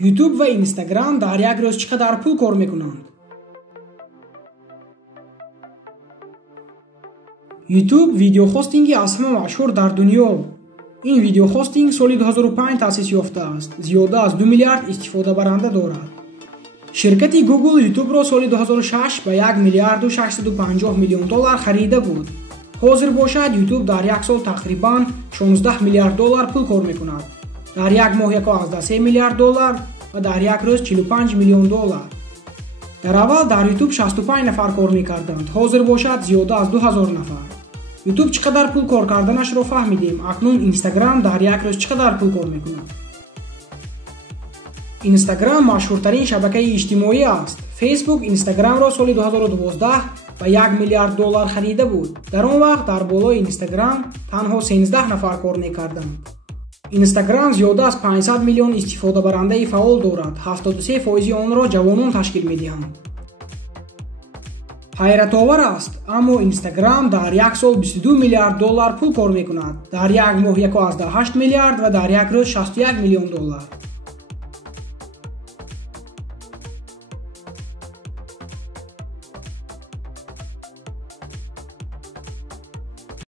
YouTube و اینستاگرام در یک روز چقدر پول کار میکنند؟ یوتیوب ویدیو هاستینگی از همه مشهور در دنیا. این ویدیو هاستینگ سال 2005 تأسیس یافته است. زیاده از 2 میلیارد استفاده برنده دارد. شرکت گوگل یوتیوب را سال 2006 به 1 میلیارد و 650 میلیون دلار خریده بود. حاضر باشد یوتیوب در یک سال تقریباً 16 میلیارد دلار پول کار میکند. در یک ماه 1.3 میلیارد دلار و در یک روز 45 میلیون دلار. در اول در یوتیوب 65 نفر کار میکردند. حاضر باشد زیاده از 2000 نفر. یوتیوب چقدر پول کار کردنش را فهمیدیم. اکنون اینستاگرام در یک روز چقدر پول کار میکند؟ اینستاگرام مشهورترین شبکه اجتماعی است. فیسبوک اینستاگرام را سال 2012 به 1 میلیارد دلار خریده بود. در آن وقت در بالای اینستاگرام تنها 13 نفر کار میکردند. اینستاگرام زیاده از 500 میلیون استفاده برنده فعال دارد. 73% آن را جوانان تشکیل میدهند. حیرت آور است، اما اینستاگرام در یک سال 22 میلیارد دلار پول کار میکند. در یک ماه 1.8 میلیارد و در یک روز 61 میلیون دلار.